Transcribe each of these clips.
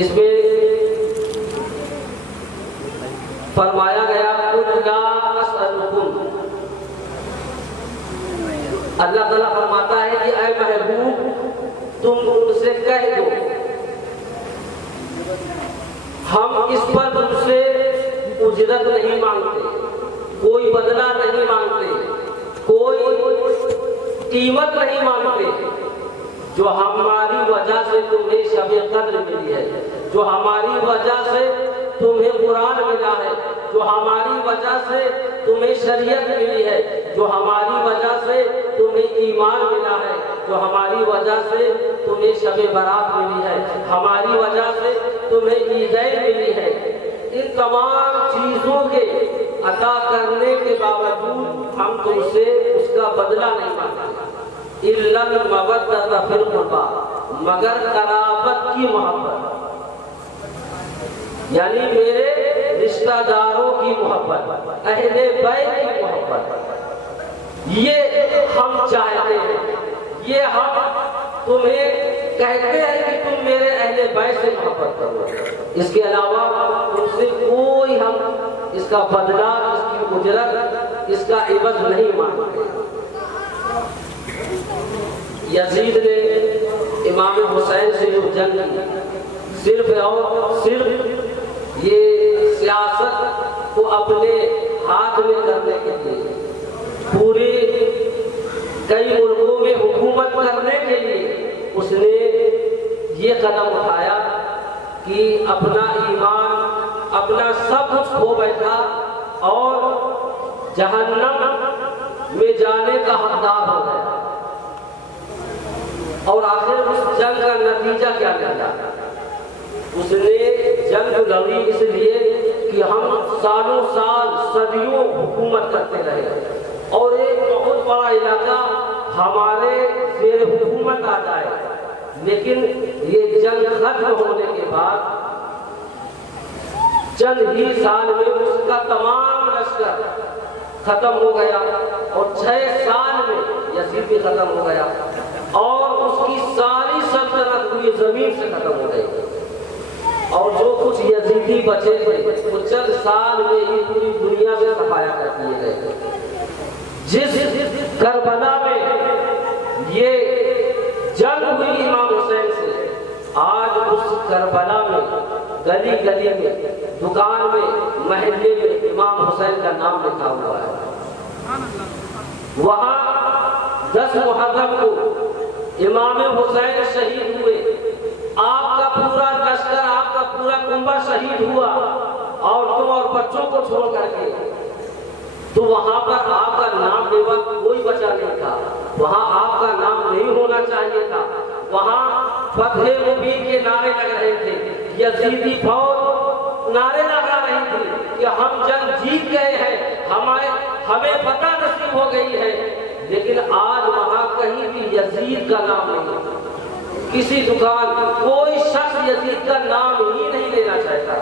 اس میں فرمایا گیا اللہ تعالیٰ فرماتا ہے کہ اے محبوب تم ان سے کہہ دو ہم اس پر تم سے اجرت نہیں مانگتے، کوئی بدلہ نہیں مانگتے، کوئی قیمت نہیں مانگتے، جو ہماری وجہ سے تمہیں شب قدر ملی ہے، جو ہماری وجہ سے تمہیں قرآن ملا ہے، جو ہماری وجہ سے تمہیں شریعت ملی ہے، جو ہماری وجہ سے تمہیں ایمان ملا ہے، جو ہماری وجہ سے تمہیں شب برات ملی ہے، ہماری وجہ سے تمہیں عیدین ملی ہے، ان تمام چیزوں کے عطا کرنے کے باوجود ہم تم سے اس کا بدلہ نہیں مانگتے، الا المودۃ فی القربی، مگر قرابت کی محبت، یعنی میرے رشتہ داروں کی محبت، اہل بیت کی محبت، یہ ہم چاہتے ہیں، یہ ہم تمہیں کہتے ہیں کہ تم میرے اہل بیت سے محبت کرو، اس کے علاوہ تم سے کوئی ہم اس کا بدلہ، اس کی اجرت، اس کا عوض نہیں مانگتے۔ یزید نے امام حسین سے جو جنگ کی، صرف اور صرف یہ سیاست کو اپنے ہاتھ میں کرنے کے لیے، پورے کئی ملکوں میں حکومت کرنے کے لیے اس نے یہ قدم اٹھایا کہ اپنا ایمان، اپنا سب کچھ کھو بیٹھا اور جہنم میں جانے کا حقدار ہو گیا۔ اور آخر اس جنگ کا نتیجہ کیا نکلا؟ اس نے جنگ لڑی اس لیے کہ ہم سالوں سال صدیوں حکومت کرتے رہے اور ایک بہت بڑا علاقہ ہمارے زیر حکومت آ جائے، لیکن یہ جنگ ختم ہونے کے بعد چند ہی سال میں اس کا تمام لشکر ختم ہو گیا اور 6 سال میں یزید بھی ختم ہو گیا اور اس کی ساری سلطنت پوری زمین سے ختم ہو گئی، اور جو کچھ یزیدی بچے تھے وہ چند سال میں ہی پوری دنیا سے صفایا کر دیے گئے۔ جس کربلا میں یہ جنگ ہوئی امام حسین سے، آج اس کربلا میں گلی گلی میں، دکان میں، محلے میں امام حسین کا نام لکھا ہوا ہے۔ وہاں 10 محرم کو امام حسین شہید ہوئے، آپ کا پورا لشکر، آپ کا پورا کنبہ شہید ہوا، عورتوں اور بچوں کو چھوڑ کر کے، تو وہاں پر آپ کا نام لیوا کوئی بچا نہیں تھا، وہاں آپ کا نام نہیں ہونا چاہیے تھا۔ وہاں فتح مبین کے نعرے لگ رہے تھے، یزیدی فوج نعرے لگا رہی تھی کہ ہم جنگ جیت گئے ہیں، ہمیں فتح نصیب ہو گئی ہے، لیکن آج وہاں کہیں بھی یزید کا نام نہیں، کسی دکان کوئی شخص یزید کا نام ہی نہیں لینا چاہتا۔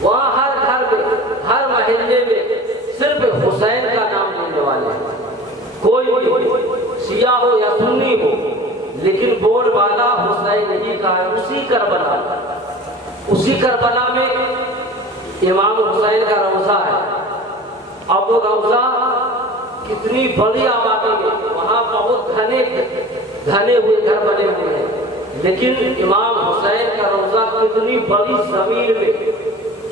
وہاں ہر گھر میں، ہر محلے میں صرف حسین کا نام لینے والے ہیں، کوئی بھی شیعہ ہو یا سنی ہو، لیکن بول والا حسین ہی کا ہے۔ اسی کربلا میں امام حسین کا روضہ ہے، اب وہ روضہ کتنی بڑی آبادی ہے، وہاں بہت گھنے ہوئے گھر بنے ہوئے ہیں، لیکن امام حسین کا روضہ کتنی بڑی زمین میں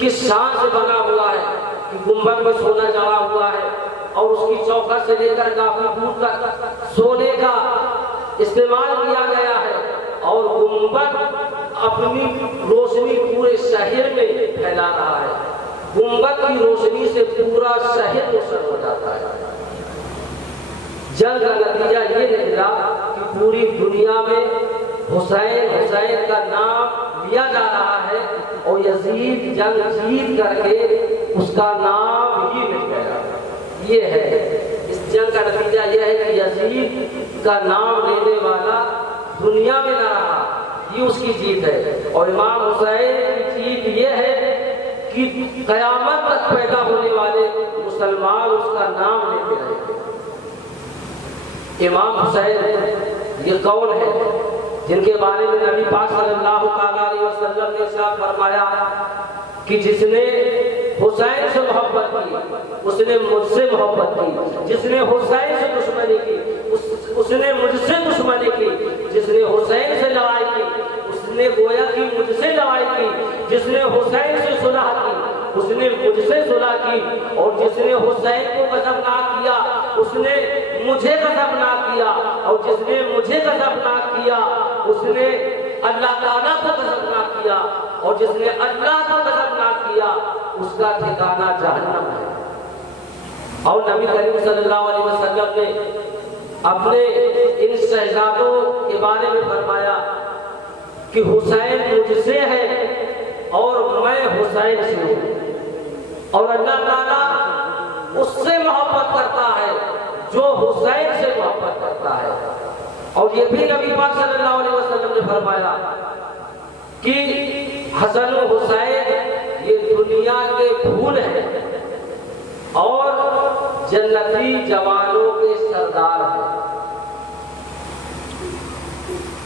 کس شان سے بنا ہوا ہے کہ گنبد میں سونا جڑا ہوا ہے اور اس کی چوکھٹ سے لے کر کافی دور تک سونے کا استعمال کیا گیا ہے، اور گنبد اپنی روشنی پورے شہر میں پھیلا رہا ہے۔ گنبد کی روشنی سے پورا شہر روشن ہو جاتا ہے۔ جنگ کا نتیجہ یہ نکلا کہ پوری دنیا میں حسین کا نام لیا جا رہا ہے، اور یزید جنگ جیت کر کے اس کا نام ہی مٹ گیا۔ یہ ہے اس جنگ کا نتیجہ، یہ ہے کہ یزید کا نام لینے والا دنیا میں نہ رہا، یہ اس کی جیت ہے۔ اور امام حسین کی جیت یہ ہے کہ قیامت تک پیدا ہونے والے مسلمان اس کا نام لیتے رہے۔ امام حسین یہ کون ہے جن کے بارے میں نبی پاک صلی اللہ علیہ وسلم وسلم نے ارشاد فرمایا کہ جس نے حسین سے محبت کی اس نے مجھ سے محبت کی، جس نے حسین سے دشمنی کی اس نے مجھ سے دشمنی کی، جس نے حسین سے لڑائی کی اس نے گویا کہ مجھ سے لڑائی کی، جس نے حسین سے صلح کی اس نے مجھ سے صلح کی، اور جس نے حسین کو غضبناک کیا اس نے مجھے غضبناک کیا، اور جس نے مجھے غضبناک کیا اس نے اللہ تعالیٰ کو غضبناک کیا، اور جس نے اللہ کو غضبناک کیا اس کا ٹھکانہ جہنم ہے۔ اور نبی کریم صلی اللہ علیہ وسلم نے اپنے ان شہزادوں کے بارے میں فرمایا کہ حسین مجھ سے ہے اور میں حسین سے ہوں، اور اللہ تعالیٰ اس سے محبت کرتا ہے جو حسین سے محبت کرتا ہے۔ اور یہ بھی نبی پاک صلی اللہ علیہ وسلم نے فرمایا کہ حسن و حسین یہ دنیا کے پھول ہیں اور جنتی جوانوں کے سردار ہیں۔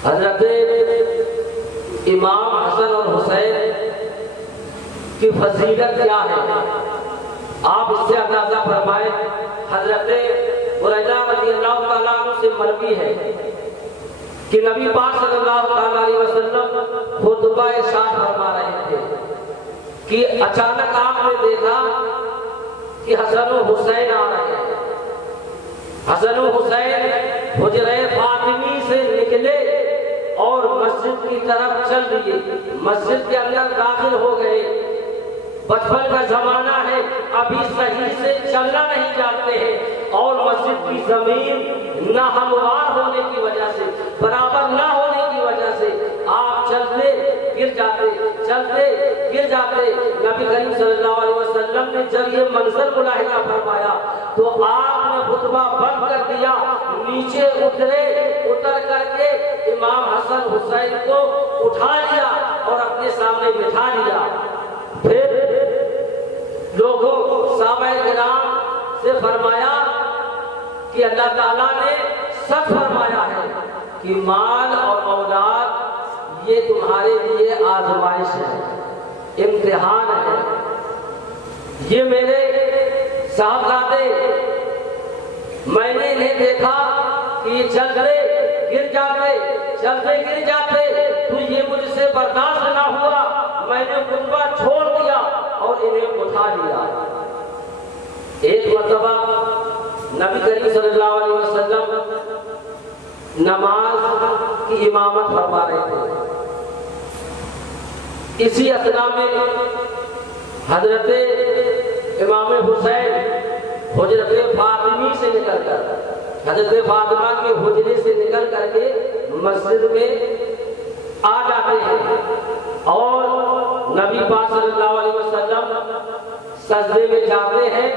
حضرت امام حسن اور حسین کی فضیلت کیا ہے آپ اس سے اندازہ فرمائیں۔ حضرت بريدہ رضی اللہ تعالیٰ عنہ سے مروی ہے کہ نبی پاک صلی اللہ تعالیٰ علیہ وسلم خطبہ ارشاد فرما رہے تھے کہ اچانک آپ نے دیکھا کہ حسن و حسین آ رہے ہیں۔ حسن و حسین حجرہ فاطمی سے نکلے اور مسجد کی طرف چل دیے، مسجد کے اندر داخل ہو گئے۔ بچپن کا زمانہ ہے، ابھی صحیح سے چلنا نہیں جانتے ہیں، اور مسجد کی زمین نہ ہموار ہونے کی وجہ سے، برابر نہ ہونے کی وجہ سے آپ چلتے گر جاتے، چلتے گر جاتے۔ نبی کریم صلی اللہ علیہ وسلم نے جب یہ منظر ملاحظہ فرمایا تو آپ نے خطبہ بند کر دیا، نیچے اترے، اتر کر کے امام حسن حسین کو اٹھا لیا اور اپنے سامنے بٹھا لیا۔ پھر لوگوں صحابہ کرام سے فرمایا کہ اللہ تعالیٰ نے سچ فرمایا ہے کہ مال اور اولاد یہ تمہارے لیے آزمائش ہے، امتحان ہے۔ یہ میرے صاحبزادے، میں نے انہیں دیکھا کہ یہ چلتے گر جاتے، چلتے گر جاتے، تو یہ مجھ سے برداشت نہ ہوا، میں نے خطبہ چھوڑ دیا اور انہیں اٹھا لیا۔ ایک مرتبہ نبی کریم صلی اللہ علیہ وسلم نماز کی امامت فرما رہے تھے۔ اسی اثنا میں حضرت امام حسین حجرت فاطمی سے نکل کر، حضرت فاطمہ کے حجرے سے نکل کر کے مسجد میں آ جاتے ہیں، اور نبی پاک صلی اللہ علیہ وسلم سجدے میں جاتے ہیں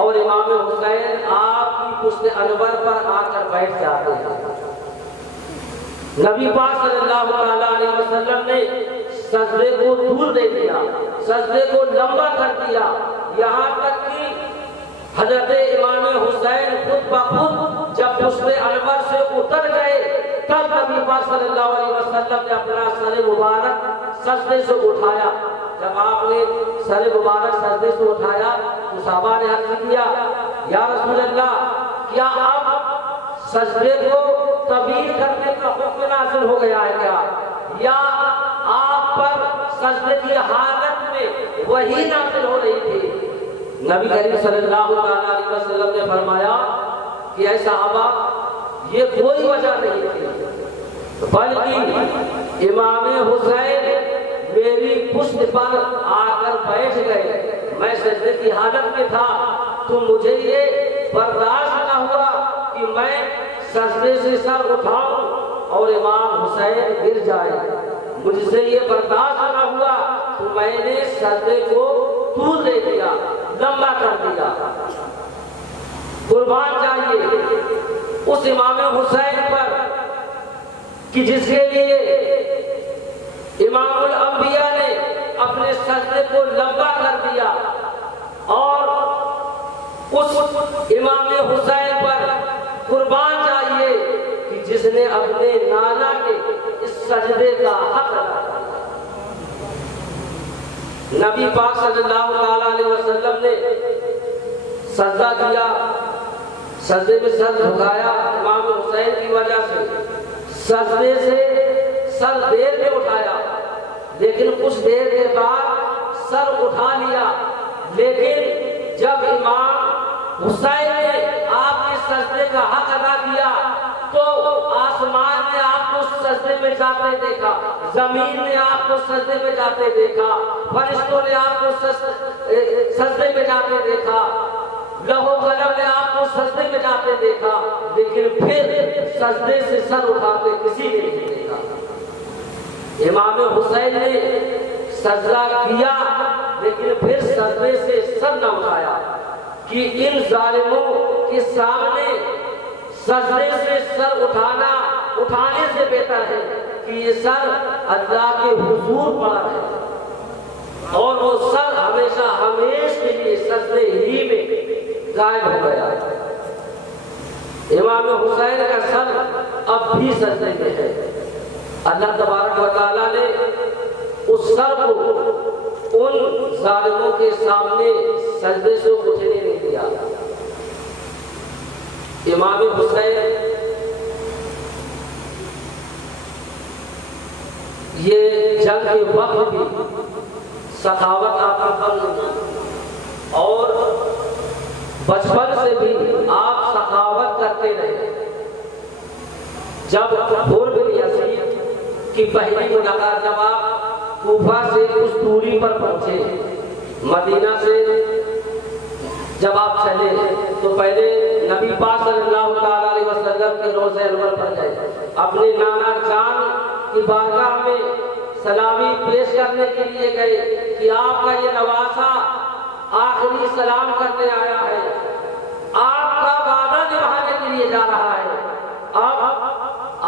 اور امام حسین آپ کی پشت انور پر آ کر بیٹھ جاتے ہیں۔ نبی پاک صلی اللہ علیہ وسلم نے سجدے کو دور دے دیا، سجدے کو لمبا کر دیا، یہاں تک کہ حضرت امام حسین خود بخود جب پشت انور سے اتر گئے تب نبی پاک صلی اللہ علیہ وسلم نے اپنا سر مبارک سجدے سے اٹھایا۔ جب آپ نے سر مبارک سجدے سے اٹھایا تو صحابہ نے عرض کیا، یا رسول اللہ، کیا اب سجدے کو طویل کرنے کا حکم نازل ہو گیا ہے کیا، یا آپ پر سجدے کی حالت میں وہی نازل ہو رہی تھی؟ نبی کریم صلی اللہ علیہ وسلم نے فرمایا کہ اے صحابہ، یہ کوئی وجہ نہیں تھی، بلکہ امام حسین میری پشت پر آ کر بیٹھ گئے، میں سجدے کی حالت میں تھا تو مجھے یہ برداشت نہ ہوا کہ میں سجدے سے سر اٹھاؤں اور امام حسین گر جائے، مجھ سے یہ برداشت نہ ہوا تو میں نے سجدے کو طول دے دیا، لمبا کر دیا۔ قربان جائیے اس امام حسین پر کہ جس کے لیے امام الانبیاء نے اپنے سجدے کو لمبا کر دیا، اور اس امام حسین پر قربان جائیے کہ جس نے اپنے نانا کے اس سجدے کا حق ادا کیا۔ نبی پاک صلی اللہ علیہ وسلم نے سجدہ کیا، سجدے میں سر جھکایا امام حسین کی وجہ سے، سجدے سے سر دیر میں اٹھایا، لیکن کچھ دیر کے بعد سر اٹھا لیا، لیکن جب امام حسین نے آپ کے سجدے کا حق ادا کیا تو آسمان نے آپ کو سجدے میں جاتے دیکھا، زمین نے آپ کو سجدے میں جاتے دیکھا، فرشتوں نے آپ کو سجدے میں جاتے دیکھا، لوح و قلم نے آپ کو سجدے میں جاتے دیکھا، لیکن پھر سجدے سے سر اٹھاتے کسی نے نہیں دیکھا۔ امام حسین نے سجدہ کیا لیکن پھر سجدے سے سر نہ اٹھایا کہ ان ظالموں کے سامنے سجدے سے سر اٹھانے سے بہتر ہے کہ یہ سر اللہ کے حضور پڑا ہے، اور وہ سر ہمیشہ ہمیشہ کے لیے سجدے ہی میں غائب ہو گیا۔ امام حسین کا سر اب بھی سجدے میں ہے۔ اللہ تبارک و تعالیٰ نے اس سر کو ان ظالموں کے سامنے سجدے سے اٹھنے نہیں دیا۔ امام حسین یہ جنگ کے وقت بھی سخاوت آپ کا کم نہیں، اور بچپن سے بھی آپ سخاوت کرتے رہے۔ جب حر بن یزید کی پہلی ملاقات، جب آپ کوفہ سے کچھ دوری پر پہنچے، مدینہ سے جب آپ چلے تو پہلے نبی پاک صلی اللہ علیہ وسلم کے روضہ انور پر گئے، اپنے نانا جان کی بارگاہ میں سلامی پیش کرنے کے لیے گئے کہ آپ کا یہ نواسہ آخری سلام کرنے آیا ہے، آپ کا وعدہ نبھانے کے لیے جا رہا ہے، اب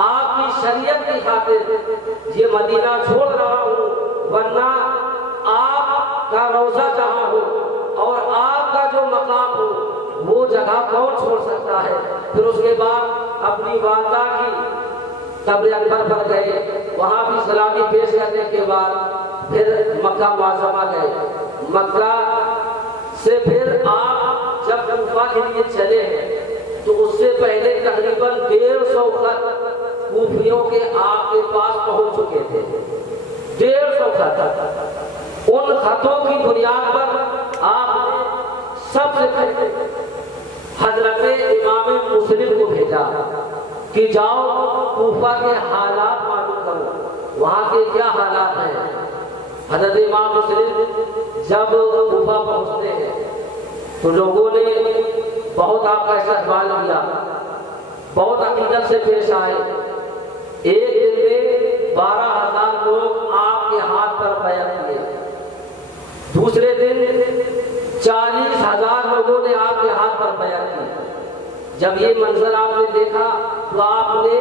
آپ کی شریعت کی خاطر یہ مدینہ چھوڑ رہا ہوں، ورنہ آپ کا روضہ جہاں ہو اور آپ کا جو مقام ہو وہ جگہ کون چھوڑ سکتا ہے۔ پھر اس کے بعد اپنی والدہ کی قبر اکبر پر گئے، وہاں بھی سلامی پیش کرنے کے بعد پھر مکہ معظمہ گئے۔ مکہ سے پھر آپ جب کوفہ کے لیے چلے ہیں تو اس سے پہلے تقریباً 150 خط کوفیوں کے آپ کے پاس پہنچ چکے تھے، 150 خط۔ ان خطوں کی بنیاد پر آپ نے سب سے پہلے حضرت امام مسلم کو بھیجا کہ جاؤ کوفہ کے حالات معلوم کرو، وہاں کے کیا حالات ہیں۔ حضرت امام مسلم جب کوفہ پہنچتے ہیں تو لوگوں نے بہت آپ کا استقبال کیا، بہت عقیدت سے پیش آئے۔ ایک دن میں 12,000 لوگ آپ کے ہاتھ پر بیعت کیے، دوسرے دن 40,000 لوگوں نے آپ کے ہاتھ پر بیعت کی۔ جب یہ منظر آپ نے دیکھا تو آپ نے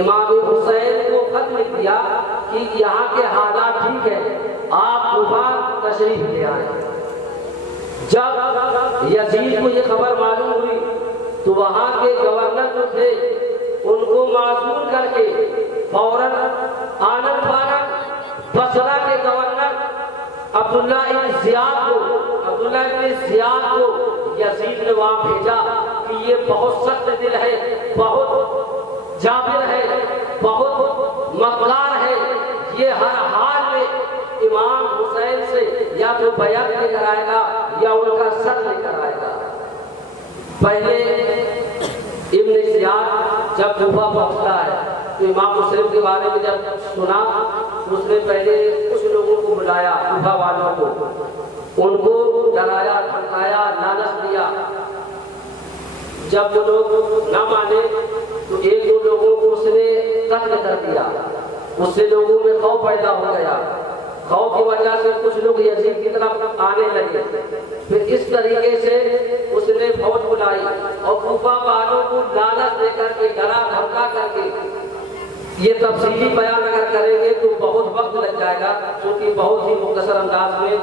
امام حسین کو خط لکھ دیا کہ یہاں کے حالات ٹھیک ہیں، آپ کوفہ تشریف لے آئیں۔ جب یزید کو یہ خبر معلوم ہوئی تو وہاں کے گورنر جو تھے ان کو معذور کر کے فوراً آنن فانن بصرہ کے گورنر عبداللہ ابن زیاد کو یزید نے وہاں بھیجا کہ یہ بہت سخت دل ہے، بہت جابر ہے، بہت مکار ہے، یہ ہر حال میں امام حسین سے یا تو بیعت لے کر آئے گا یا ان کا سر لے کر آئے گا۔ پہلے ابن زیاد جب کوفہ پہنچتا ہے تو امام مسلم کے بارے میں جب سنا اس نے پہلے کچھ لوگوں کو بلایا، کوفہ والوں کو، ان کو ڈرایا، دھمکایا، لالچ دیا۔ جب وہ لوگ نہ مانے تو ایک دو لوگوں کو اس نے قتل کر دیا، اس سے لوگوں میں خوف پیدا ہو گیا، خوف کی وجہ سے کچھ لوگ یزید کی طرف آنے لگے۔ پھر اس طریقے سے اس نے فوج بلائی اور کوفہ والوں کو لالچ دے کر کے، ڈرا دھمکا کر کے، یہ تفصیلی بیان اگر کریں گے تو بہت وقت لگ جائے گا، کیونکہ بہت ہی مختصر انداز میں،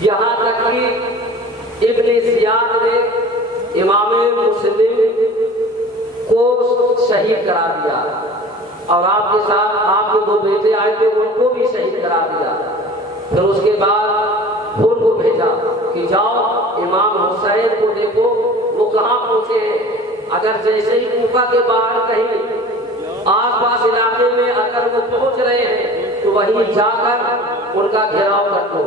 یہاں تک کہ ابن زیاد نے امام مسلم کو شہید کرا دیا، اور آپ کے ساتھ آپ کے دو بیٹے آئے تھے ان کو بھی شہید کرا دیا۔ پھر اگر جیسے ہی کوفہ کے باہر کہیں آس پاس علاقے میں اگر وہ پہنچ رہے ہیں تو وہیں جا کر ان کا گھیراؤ کر دو.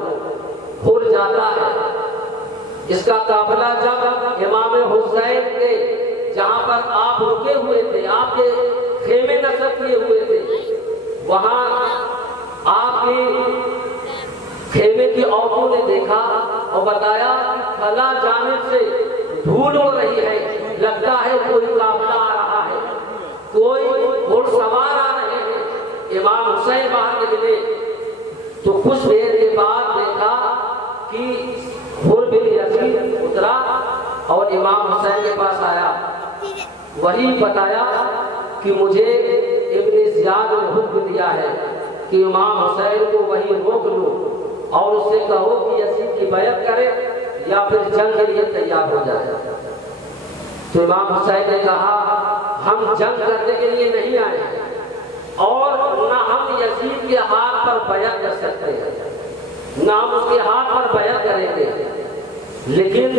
پھول جاتا ہے. اس کا قافلہ جب امام حسین کے جہاں پر آپ رکے ہوئے تھے، آپ کے خیمے نصب کیے ہوئے تھے، وہاں آپ کے خیمے کی عورتوں نے دیکھا اور بتایا کہ فلاں جانب سے دھول ہو رہی ہے، لگتا ہے کوئی قافلہ آ رہا ہے، کوئی گھوڑ سوار آ رہے ہیں. امام حسین باہر نکلے تو کچھ دیر کے بعد دیکھا کہ حر بن یزید اترا اور امام حسین کے پاس آیا. وہی بتایا کہ مجھے ابن زیاد نے حکم دیا ہے کہ امام حسین کو وہی روک لو اور اس سے کہو کہ یزید کی بیعت کرے یا پھر جنگ کے لیے تیار ہو جائے. تو امام حسین نے کہا ہم جنگ کرنے کے لیے نہیں آئے اور نہ ہم یزید کے ہاتھ پر بیعت کر سکتے ہیں، نہ ہم اس کے ہاتھ پر بیعت کریں گے. لیکن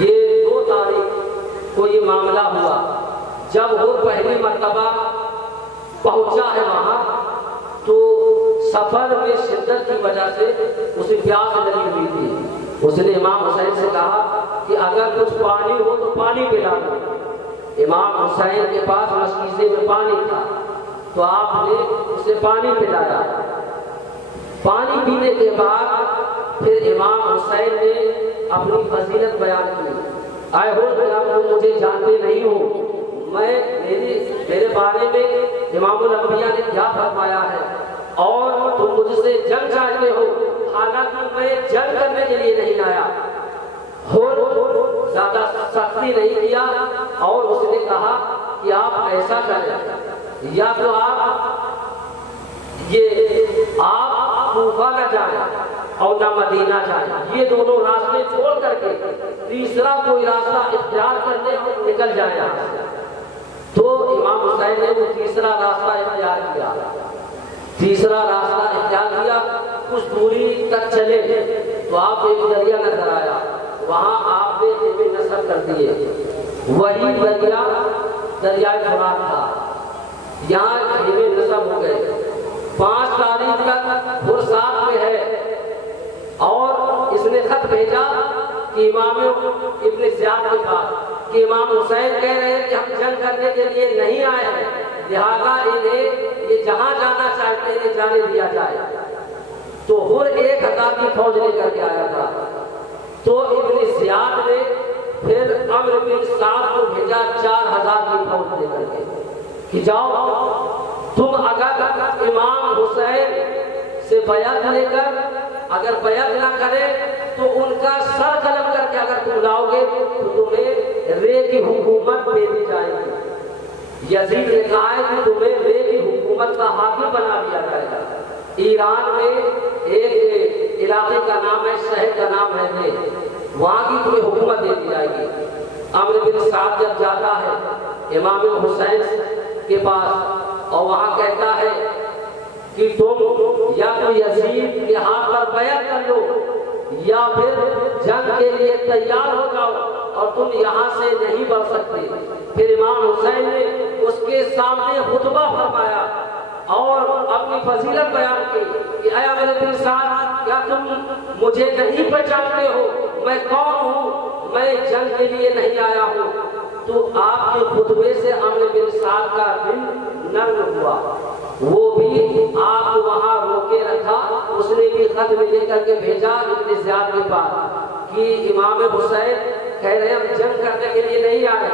یہ 2 تاریخ کو یہ معاملہ ہوا جب وہ پہلی مرتبہ پہنچا ہے وہاں، تو سفر میں شدت کی وجہ سے اسے پیاس لگی ہوئی تھی. اس نے امام حسین سے کہا کہ اگر کچھ پانی ہو تو پانی پلا دو. امام حسین کے پاس مشکیزے میں پانی تھا تو آپ نے اسے پانی پلایا. پانی پینے کے بعد پھر امام حسین نے اپنی فضیلت بیان کی. اے ہو کہ آپ مجھے جانتے نہیں ہو، میرے بارے میں امام الانبیاء نے کیا فرمایا ہے اور تم مجھ سے جنگ چاہتے ہو، حالانکہ میں جنگ کرنے کے لیے نہیں آیا. زیادہ سختی نہیں کیا اور اس نے کہا کہ آپ ایسا کریں یا تو آپ کوفہ نہ جائیں اور نہ مدینہ جائیں، یہ دونوں راستے چھوڑ کر کے تیسرا کوئی راستہ اختیار کرنے اور نکل جائیں. تو امام حسین نے وہ تیسرا راستہ اختیار کیا. کچھ دوری تک چلے تو آپ کو ایک دریا نظر آیا، وہاں آپ نے خیمے نصب کر دیے. وہی دریا دریائے فرات تھا، یہاں خیمے نصب ہو گئے. 5 تاریخ تک وہ ساتھ میں ہے اور اس نے خط بھیجا کہ امام ابن زیاد کے پاس کہ امام حسین کہہ رہے ہیں کہ ہم جنگ کرنے کے لیے نہیں آئے ہیں، لہذا انہیں یہ جہاں جانا چاہتے ہیں جانے دیا جائے. تو ہر 1000 کی فوج لے کر کے آیا تھا. تو ابن زیاد نے پھر عمرو بن سعد کو بھیجا 4000 کی فوج لے کر کے کہ جاؤ تم اگر امام حسین سے بیعت لے کر اگر بیعت نہ کرے تو ان کا سر قلم کر کے اگر تم لاؤ گے تو تمہیں رے کی حکومت دے دی جائے گی. یزید نے کہا ہے کہ تمہیں رے کی حکومت کا حاکم بنا دیا جائے گا. ایران میں ایک علاقے کا نام ہے، شہر کا نام ہے رے، وہاں کی تمہیں حکومت دے دی جائے گی. عمرو بن سعد جب جاتا ہے امام حسین کے پاس اور وہاں کہتا ہے کہ تم یا تو یزید کے ہاتھ پر بیعت کر لو یا پھر جنگ کے لیے تیار ہو جاؤ اور تم یہاں سے نہیں بڑھ سکتے. پھر امام حسین نے اس کے سامنے خطبہ فرمایا اور اپنی فضیلت بیان کی کہ اے عمرو بن سعد، کیا تم مجھے نہیں پہچانتے ہو؟ میں کون ہوں؟ میں جنگ کے لیے نہیں آیا ہوں. تو آپ کے خطبے سے عمرو بن سعد کا دل نرم ہوا، وہ بھی آپ کو وہاں روکے رکھا. اس نے بھی خط میں لے کر کے بھیجا ابن زیاد کے پاس کہ امام حسین کہہ رہے ہیں ہم جنگ کرنے کے لیے نہیں آئے،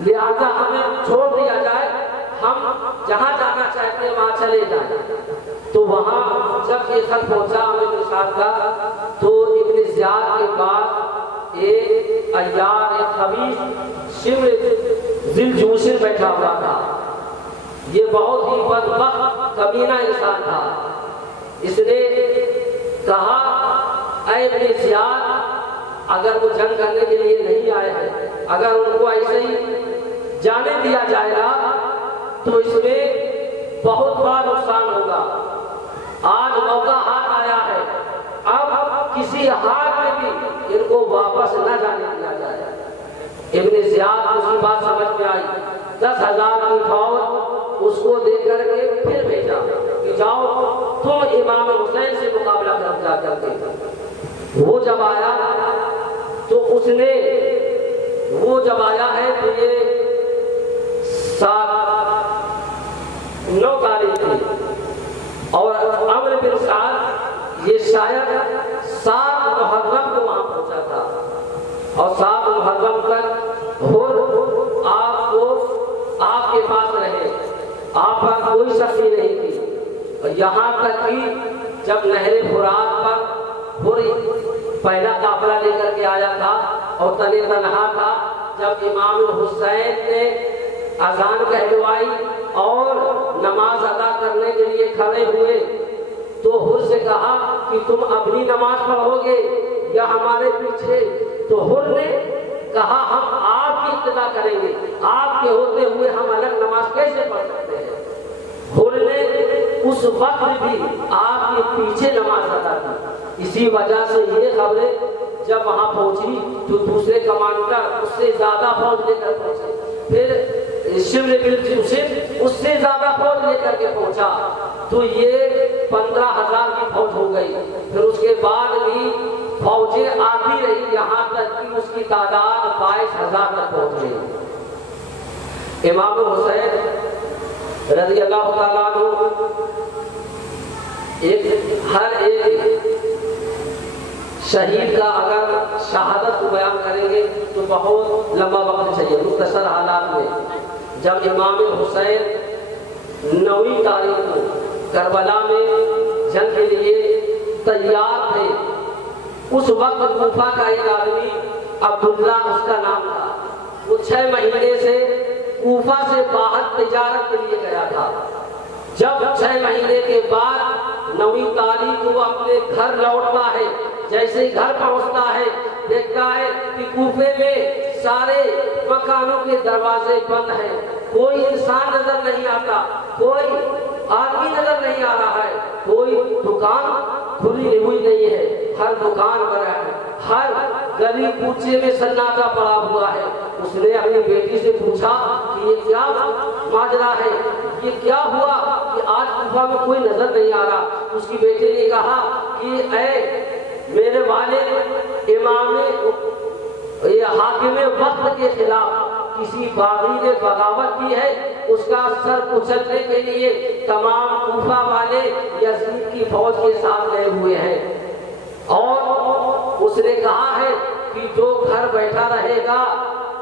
لہذا ہمیں چھوڑ دیا جائے، ہم جہاں جانا چاہتے ہیں وہاں چلے جائیں. تو وہاں جب یہ خط پہنچا عمرو بن سعد کا تو ابن زیاد کے پاس ایک عیار خبیث شمر ذوالجوشن بیٹھا ہوا تھا. یہ بہت ہی بدبخت کمینہ انسان تھا. اس نے کہا اے ابن زیاد، اگر وہ جنگ کرنے کے لیے نہیں آئے ہیں، اگر ان کو ایسے ہی جانے دیا جائے گا تو اس میں بہت بڑا نقصان ہوگا. آج موقع ہاتھ آیا ہے، اب کسی حال میں بھی ان کو واپس نہ جانے دیا جائے. ابن زیاد کو اس کی بات سمجھ میں آئی، 10,000 کی فوج اس کو دے کر کے پھر بھیجا کہ جاؤ تم امام حسین سے مقابلہ کر جا کر کے۔ وہ جب آیا تو اس نے وہ جب آیا ہے تو یہ 9 تاریخ تھی اور عمرو بن سعد یہ شاید 7 محرم کو وہاں پہنچا تھا اور 7 محرم تک آپ کے پاس رہے، آپ پر کوئی سختی نہیں تھی، اور یہاں تک کہ جب نہر فرات پر پہلا قافلہ لے کر کے آیا تھا اور تنہا تھا، جب امام حسین نے اذان کہلوائی اور نماز ادا کرنے کے لیے کھڑے ہوئے تو حر سے کہا کہ تم اپنی نماز پڑھو گے یا ہمارے پیچھے؟ تو حر نے کہا ہم آپ کی ابتدا کریں گے، آپ کے ہوتے ہوئے ہم الگ نماز کیسے پڑھ سکتے ہیں؟ حر نے اس وقت بھی آپ کے پیچھے نماز ادا کی۔ اسی وجہ سے یہ خبریں جب وہاں پہنچی تو دوسرے کمانڈر اس سے زیادہ فوج لے کر پہنچے، پھر شمر بن جوشن اس سے زیادہ فوج لے کر کے پہنچا، تو یہ 15,000 کی فوج ہو گئی۔ پھر اس کے بعد بھی فوجیں آتی رہی، یہاں تک کہ اس کی تعداد 22,000 تک پہنچ گئی۔ امام حسین رضی اللہ تعالیٰ عنہ ہر ایک شہید کا اگر شہادت کو بیان کریں گے تو بہت لمبا وقت چاہیے۔ مختصر حالات میں جب امام حسین 9 تاریخ کو کربلا میں جنگ کے لیے تیار تھے، اس وقت کوفہ کا ایک آدمی عبداللہ اس کا نام تھا، وہ 6 مہینے سے کوفہ سے باہر تجارت کے لیے گیا تھا۔ جب 6 مہینے کے بعد 9 تاریخ کو اپنے گھر لوٹتا ہے، جیسے ہی گھر پہنچتا ہے دیکھتا ہے کہ کوفے میں سارے مکانوں کے دروازے بند ہیں، کوئی انسان نظر نہیں آتا، کوئی آدمی نظر نہیں آ رہا ہے، کوئی دکان کھلی ہوئی نہیں ہے، ہر دکان بنا ہے، ہر گلی کوچے میں سناٹا پڑا ہوا ہے۔ اس نے اپنی بیٹی سے پوچھا کہ یہ کیا ماجرا ہے، یہ کیا ہوا کہ آج کوفہ میں کوئی نظر نہیں آ رہا؟ اس کی بیٹی نے کہا کہ اے میرے والد امام یہ حاکم وقت کے خلاف کسی باغی نے بغاوت کی ہے، اس کا سر کچلنے کے لیے تمام کوفہ والے یزید کی فوج کے ساتھ گئے ہوئے ہیں، اور اس نے کہا ہے کہ جو گھر بیٹھا رہے گا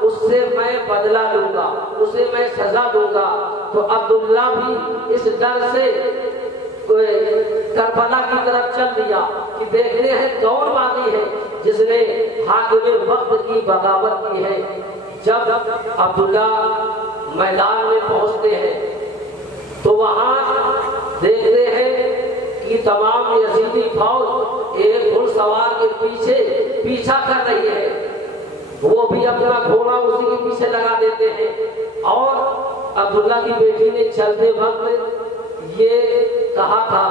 اس سے میں بدلہ لوں گا، اسے میں سزا دوں گا۔ تو عبداللہ بھی اس ڈر سے کربلا کی طرف چل دیا کہ دیکھنے ہیں کون باغی ہے جس نے حاکم وقت کی بغاوت کی ہے۔ جب عبداللہ میدان میں پہنچتے ہیں تو وہاں دیکھتے ہیں کہ تمام یزیدی فوج ایک گھڑ سوار کے پیچھا کر رہی ہے، وہ بھی اپنا گھوڑا اسی کے پیچھے لگا دیتے ہیں، اور عبداللہ کی بیٹی نے چلتے وقت یہ کہا تھا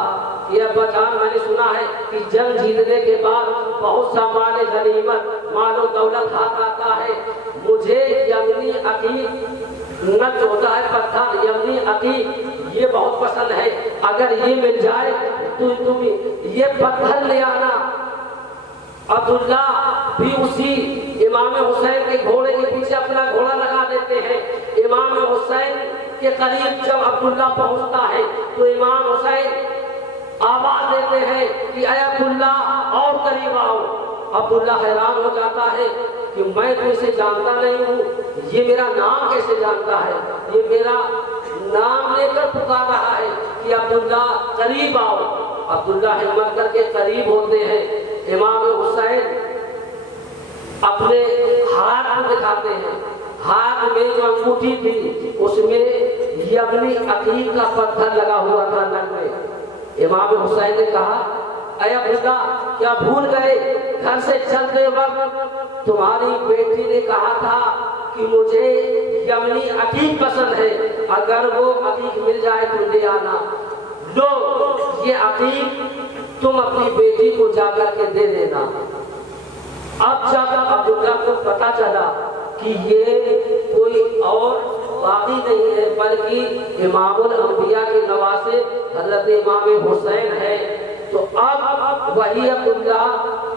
کہ ابا جان میں نے سنا ہے کہ جنگ جیتنے کے بعد بہت سا مال غنیمت مال و دولت ہاتھ آتا ہے، مجھے یمنی عقیق نت ہوتا ہے پتھر، یمنی عقیق یہ بہت پسند ہے، اگر یہ مل جائے تو تم یہ پتھر لے آنا۔ عبداللہ بھی اسی امام حسین کے گھوڑے کے پیچھے اپنا گھوڑا لگا دیتے ہیں۔ امام حسین کے قریب جب عبداللہ پہنچتا ہے تو امام حسین آواز دیتے ہیں کہ اے عبداللہ اور قریب آؤ۔ عبداللہ حیران ہو جاتا ہے کہ میں تو اسے جانتا نہیں ہوں، یہ میرا نام کیسے جانتا ہے، یہ میرا نام لے کر پکار رہا ہے کہ عبداللہ قریب آؤ۔ عبداللہ ہمت کر کے قریب ہوتے ہیں، امام حسین اپنے ہاتھ کو دکھاتے ہیں، ہاتھ میں جو انگوٹھی تھی اس میں یمنی عقیق کا پتھر لگا ہوا تھا نک میں۔ امام حسین نے کہا اے عبداللہ کیا بھول گئے گھر سے چلتے وقت تمہاری بیٹی نے کہا تھا کہ مجھے یمنی عقیق پسند ہے، اگر وہ عقیق مل جائے تو لے آنا، لو یہ عقیق تم اپنی بیٹی کو جا کر کے دے دینا۔ اب جب عبداللہ کو پتا چلا کہ کہ یہ کوئی اور باقی نہیں ہے بلکہ امام الانبیاء کے نواسے حضرت امام حسین ہے۔ تو اب وہی عبداللہ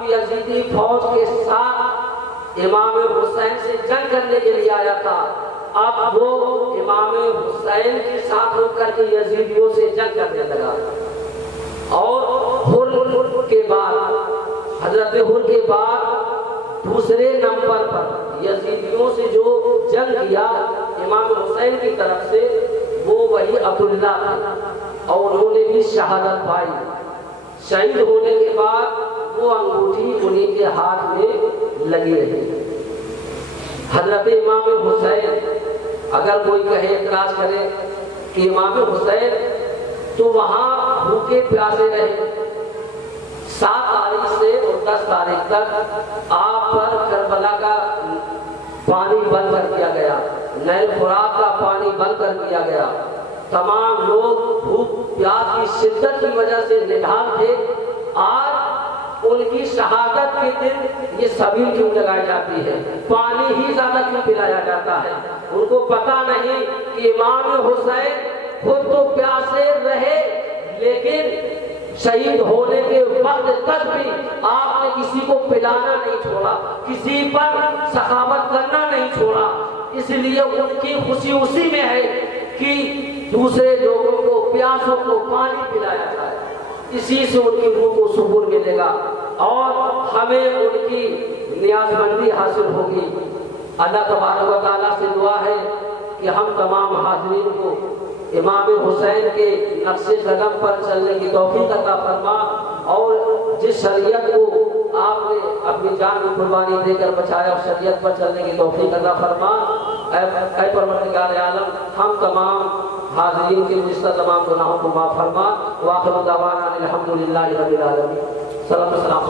یزیدی فوج کے ساتھ امام حسین سے جنگ کرنے کے لیے آیا تھا، اب وہ امام حسین کے ساتھ ہو کر کے یزیدیوں سے جنگ کرنے لگا۔ اور حر کے بعد حضرت حر کے بعد دوسرے نمبر پر یزیدیوں سے جو جنگ کیا امام حسین کی طرف سے وہ وہی عبداللہ تھا، اور انہوں نے بھی شہادت پائی۔ شہید ہونے کے بعد وہ انگوٹھی انہیں کے ہاتھ میں لگی رہی۔ حضرت امام حسین، اگر کوئی کہے اعتراض کرے کہ امام حسین تو وہاں بھوکے پیاسے رہے، 7 تاریخ سے اور 10 تاریخ تک آپ پر کربلا کا پانی بند کر دیا گیا، نیل فرات کا پانی بند کر دیا گیا، تمام لوگ بھوک پیاس کی شدت کی وجہ سے نڈھال تھے۔ آج ان کی شہادت کے دن یہ سبیل کیوں لگائی جاتی ہے، پانی ہی زیادہ کیوں پلایا جاتا ہے؟ ان کو پتا نہیں کہ امام حسین خود تو پیاسے رہے لیکن شہید ہونے کے وقت تک بھی آپ نے کسی کو پلانا نہیں چھوڑا، کسی پر سخاوت کرنا نہیں چھوڑا۔ اس لیے ان کی خوشی اسی میں ہے کہ دوسرے لوگوں کو پیاسوں کو پانی پلایا جائے، اسی سے ان کی روح کو سکون ملے گا اور ہمیں ان کی نیاز مندی حاصل ہوگی۔ اللہ تبارک و تعالیٰ سے دعا ہے کہ ہم تمام حاضرین کو امام حسین کے نقش قدم پر چلنے کی توفیق عطا فرما، اور جس شریعت کو آپ نے اپنی جان کی قربانی دے کر بچایا اس شریعت پر چلنے کی توفیق عطا فرما۔ اے پروردگار عالم، ہم تمام حاضرین کے گزشتہ تمام گناہوں کو معاف فرما۔ وآخر دعوانا الحمدللہ رب العالمین۔ صلی اللہ علیہ وسلم۔